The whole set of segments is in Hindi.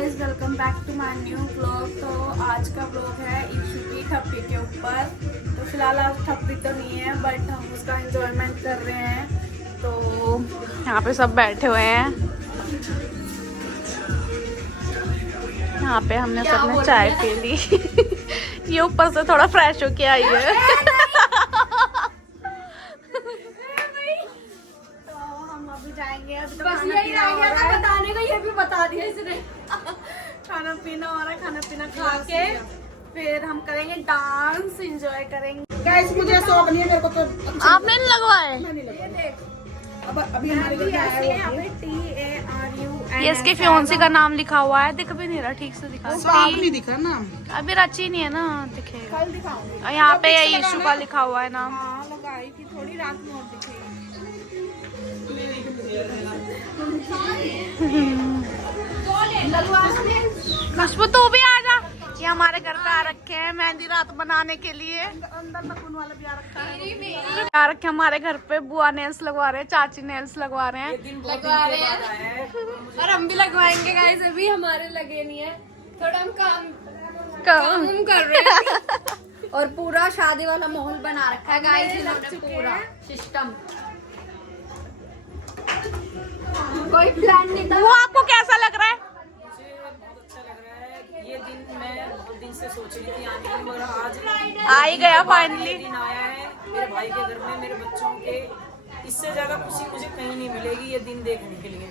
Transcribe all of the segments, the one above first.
Guys, welcome back to my new vlog. तो आज का व्लॉग है ईशू की ठप्पी के ऊपर। तो फिलहाल आज ठप्पी तो नहीं है, बट हम उसका एंजॉयमेंट कर रहे हैं। तो यहाँ पे सब बैठे हुए हैं। यहाँ पे हमने सबने चाय पी ली। ये ऊपर से थोड़ा फ्रेश होके आई है। तो हम अभी जाएंगे, अभी तो बस यही रह गया था बताने का, ये भी बता दिया इसने। खाना पीना हो रहा है, खाना पीना खा के फिर हम करेंगे डांस, एंजॉय करेंगे। गाइस मुझे शौक नहीं है, मेरे को तो आपने नहीं लगवाए? ये देख, अब अभी हमारे घर में आया है ये इसके फियोंसी का नाम लिखा हुआ है, दिख भी नहीं रहा ठीक से। दिखा साफ नहीं दिखा ना, अभी रची नहीं है ना, दिखेगा। कल दिखाऊंगी। और यहाँ पे ईशू का लिखा हुआ है नाम। हाँ लगाई थी, थोड़ी रात में और दिखेगी। खुशबू तू भी आ जा। ये हमारे घर पे आ रखे हैं मेहंदी रात बनाने के लिए। अंदर नखून वाला भी आ रखा है। आ रखे हमारे घर पे। बुआ नेल्स लगवा रहे हैं, चाची नेल्स लगवा रहे हैं। लगवा रहे हैं और हम भी लगवाएंगे गाइस। अभी हमारे लगे नहीं है, थोड़ा हम काम कर रहे हैं। और पूरा शादी वाला माहौल बना रखा है गाइस, इन्होंने पूरा सिस्टम। कोई प्लान नहीं था। वो आपको कैसा लग रहा है? मुझे बहुत अच्छा लग रहा है। ये दिन मैं बहुत दिन से सोच रही थी आने की, मगर आज आ ही गया फाइनली। दिन आया है मेरे भाई के घर में, मेरे बच्चों के। इससे ज्यादा खुशी मुझे कहीं नहीं मिलेगी ये दिन देखने के लिए।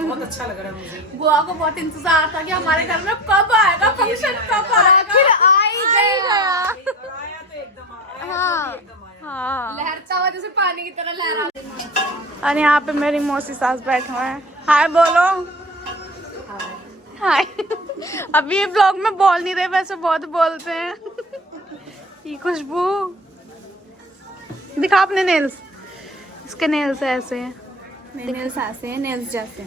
बहुत अच्छा लग रहा है मुझे। बुआ को बहुत इंतजार था कि हमारे घर में कब आएगा फंक्शन, कब आएगा। फिर आ ही गया। आया तो एकदम आया, हाँ एकदम आया। हाँ। लहरता हुआ जैसे पानी की तरह लहरा। और यहाँ पे मेरी मौसी सास बैठे हुए हैं। हाय बोलो। हाय। अभी ये ब्लॉग में बोल नहीं रहे, वैसे बहुत बोलते हैं। ये खुशबू दिखा अपने नेल्स। इसके नेल्स ऐसे हैं। नेल्स ऐसे हैं, नेल्स जैसे।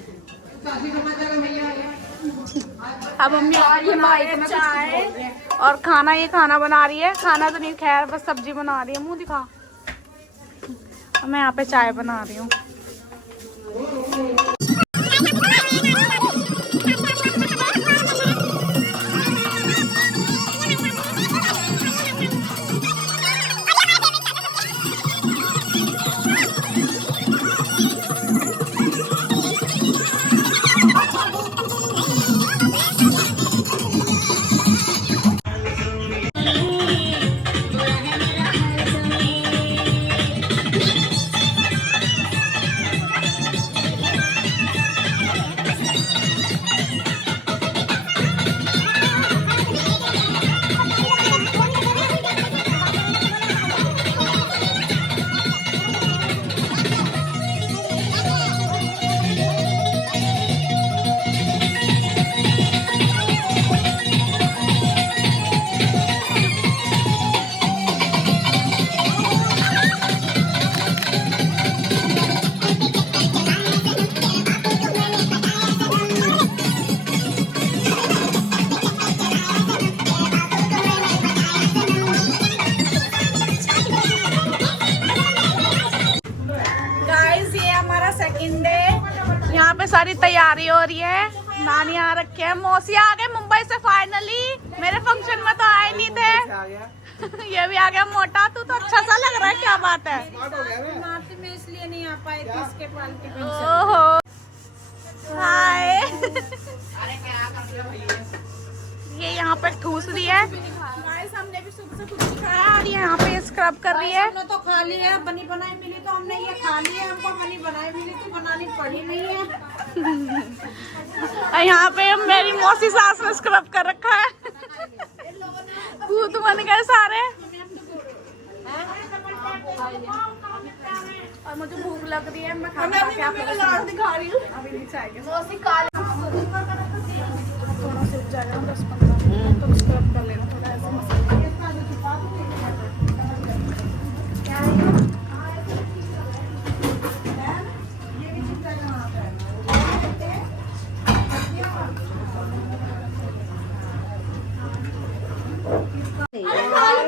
अब मम्मी चाय और खाना, ये खाना बना रही है। खाना तो नहीं, खैर बस सब्जी बना रही है। मुंह दिखा। मैं यहाँ पे चाय बना रही हूँ। Second day. यहाँ पे सारी तैयारी हो रही है। नानी आ रखे हैं, मौसी आ गए मुंबई से फाइनली। मेरे फंक्शन में तो आए नहीं थे। ये भी आ गया मोटा। तू तो अच्छा सा लग रहा है, क्या बात है? में इसलिए नहीं आ पाए थे इसके पार्टी। ओहो हाय। ये यहाँ पे ठूस रही है। हमने भी सुबह से कुछ नहीं खाया और ये यहाँ पे स्क्रब कर रही है। हमने तो खा लिया, बनी बनाई मिली तो हमने ये खा लिया। हमको बनी बनाई मिली तो बनानी पड़ी नहीं है। और यहाँ पे मेरी मौसी सास ने स्क्रब कर रखा है। भूत बन गए सारे। और मुझे भूख लग रही है, मैं खाना खा के आप लोगों को दिखा रही हूँ। अभी नीचे आएंगे थोड़ा सूख जाएगा, 10-15 मिनट तो स्क्रब कर लेना थोड़ा ऐसे मसाला।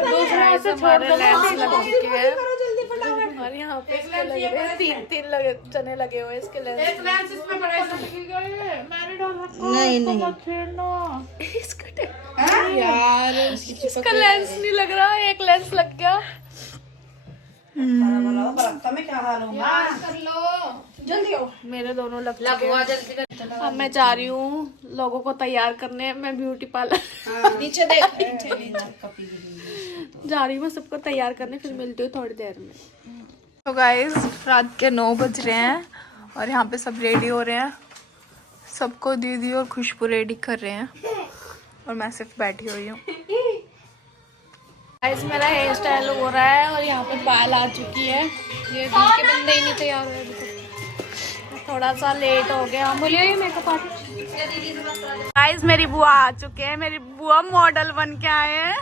दूसरा ऐसे छोड़ दो। लेंस लग चुके हैं और यहाँ यहाँ पे इसके लगे हुए हैं, तीन लगे जने लगे हुए इसके लेंस। एक लेंस इसमें पड़ा है। मैंने डाल रखा नहीं, नहीं। मत छेड़ना। यार इसका लेंस नहीं लग रहा, एक लेंस लग गया। बरकता में क्या हाल होगा? कर लो जल्दी आओ। मेरे दोनों लग चुके हैं। अब मैं जा रही हूँ लोगों को तैयार करने, मैं ब्यूटी पार्लर नीचे देख, नीचे जा रही हूँ मैं सबको तैयार करने, फिर मिलती हूँ थोड़ी देर में। तो गाइस रात के 9 बज रहे हैं और यहाँ पे सब रेडी हो रहे हैं। सबको दीदी और खुशबू रेडी कर रहे हैं और मैं सिर्फ बैठी हुई हूँ। गाइस मेरा हेयर स्टाइल हो रहा है और यहाँ पे बाल आ चुकी है। ये दूध के बंदे ही नहीं तैयार हुए अभी तक, थोड़ा सा लेट हो गया। बोलिए ये मेकअप आर्टिस्ट। गाइस मेरी बुआ आ चुके हैं, मेरी बुआ मॉडल बन के आए हैं।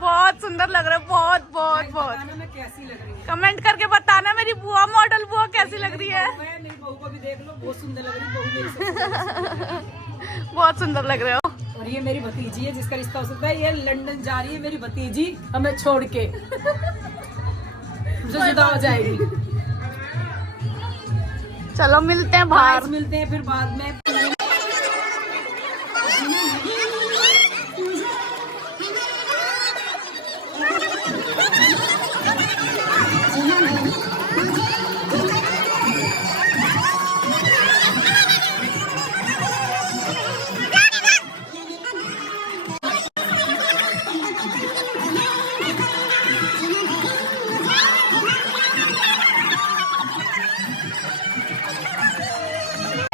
बहुत सुंदर लग रहे हैं, बहुत बहुत बहुत। मैं कैसी लग रही है? कमेंट करके बताना मेरी बुआ मॉडल बुआ कैसी लग रही है। मेरी बहू को भी देख लो, बहुत सुंदर लग रही है। बहू मेरी सबसे ज्यादा सुंदर लग रही है। बहुत सुंदर लग रहे हो। और ये मेरी भतीजी है जिसका रिश्ता हो सकता है। ये लंदन जा रही है मेरी भतीजी हमें छोड़ के, मुझे जुदा हो जाएगी। चलो मिलते हैं बाहर। आज मिलते हैं फिर बाद में।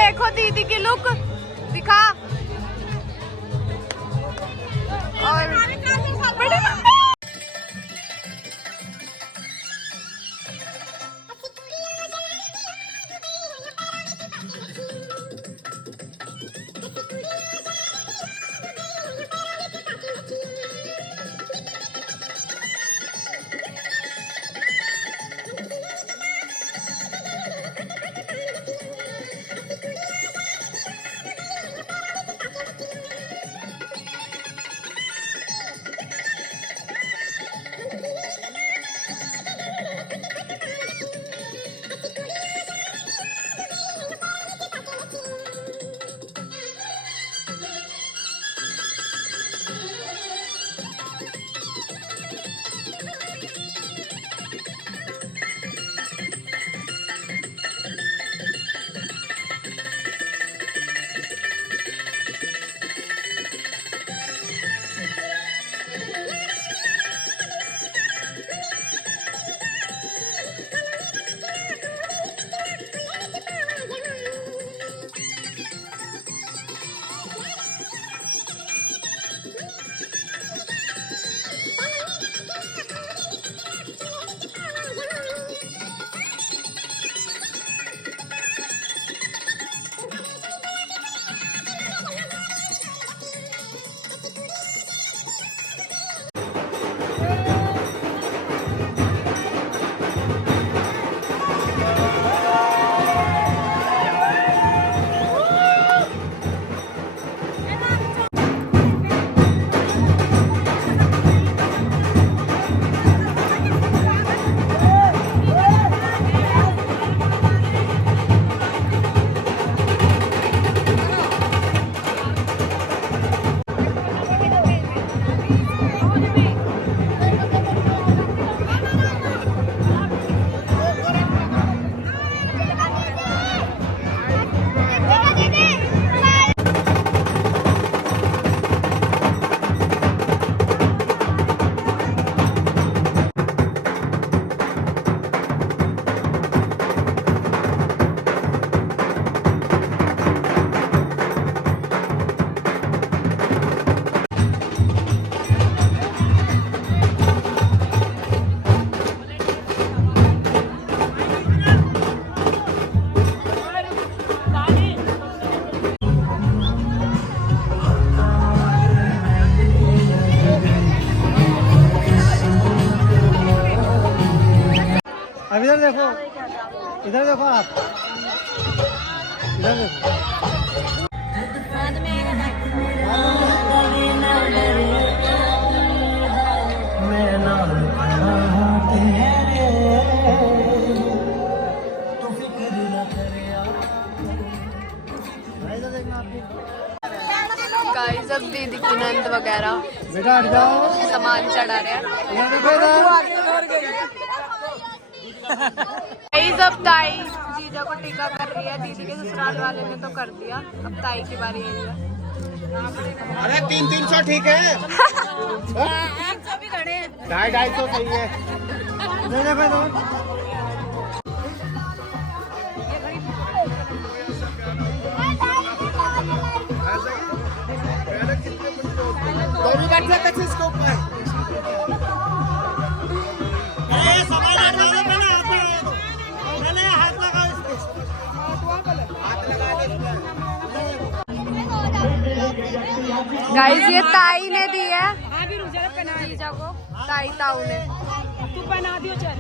देखो दीदी की लुक दिखा। और बड़ी मम्मी। अब इधर देखो, इधर देखो आप, इधर देखो। मैं गाइस अब दीदी की नंद वगैरह बेटा हट जाओ। सामान चढ़ा रहे हैं। इधर देखो इधर। गाइस अब ताई जीजा को टीका कर रही है। दीदी के ससुराल वाले ने तो कर दिया, अब ताई की बारी आई है। अरे 300 ठीक है। 250 सही है। इधर देखो इधर। दोनों बैठे कैसे इसको ऊपर? सामान हटा दो, पहले हाथ लगाओ इसको। हाथ लगा ले। गाइस ये ताई ने दी है जीजा को, ताई ताऊ ने। तू पहना दियो चल।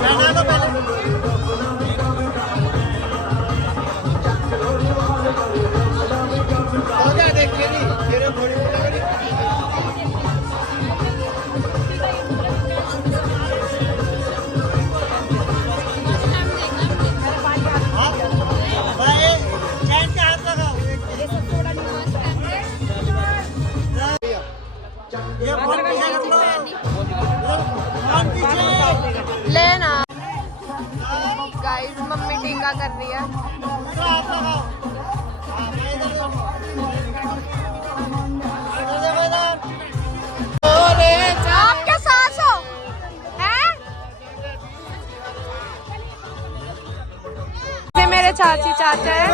पहना दो पहले। हो गया देख के नहीं, तेरे थोड़ी बोलेगी। लेना। गाइस मम्मी टीका कर रही है। आप क्या सास हो? हैं? ये मेरे चाची चाचा है।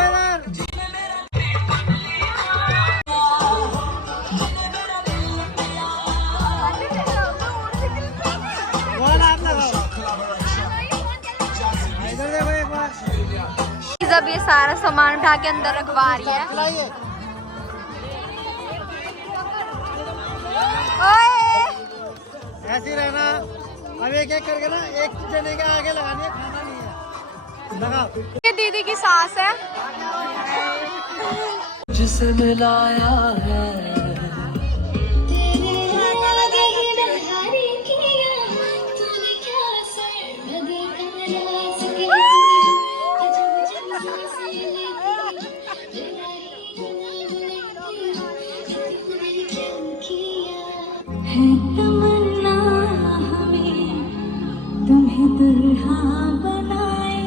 अब ये सारा सामान उठा के अंदर रखवा रही है। ऐसे ही रहना। अब एक एक करके ना, एक जने के आगे लगानी है, खाना नहीं है। लगा। ये दीदी की सास है। जिसे मिलाया है तमन्ना हमें तुम्हें दुल्हा बनाए,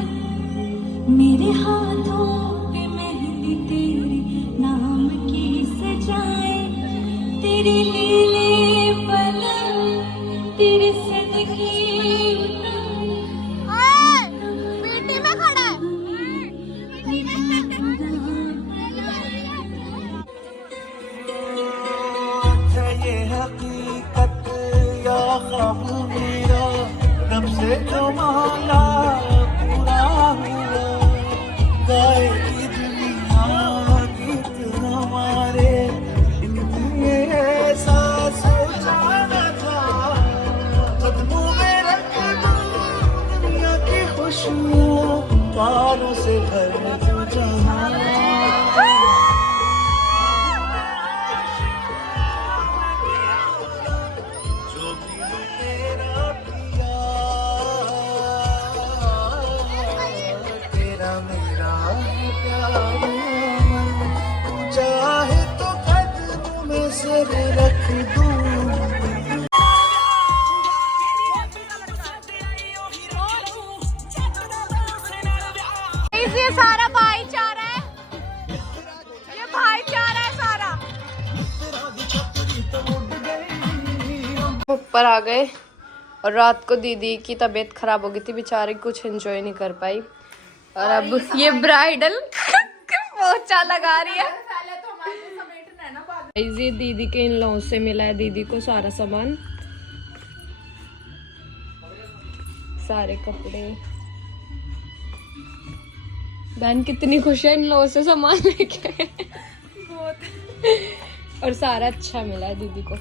मेरे हाथों पे मेहंदी तेरे नाम की सजाए, तेरे लीले पलंग तेरे सदके पीटी में खड़ा है। ये हकीकत या ख्वाब मेरा, रब से जो मांगा पूरा हुआ। गाए की दुनिया गीत हमारे, ये एहसास जाना था। कदमों में रख दो दुनिया की खुशियाँ, तारों से भर दो जहां। चाहे तो कदमों में सर रख दूं। ये सारा भाईचारा है, ये भाईचारा है सारा। ऊपर आ गए और रात को दीदी की तबीयत खराब हो गई थी, बेचारी कुछ एंजॉय नहीं कर पाई। और अब ये ब्राइडल पोछा लगा रही है। ये दीदी के इन लॉ से मिला है दीदी को सारा सामान, सारे कपड़े। बहन कितनी खुश है इन लॉ से सामान लेके। और सारा अच्छा मिला है दीदी को।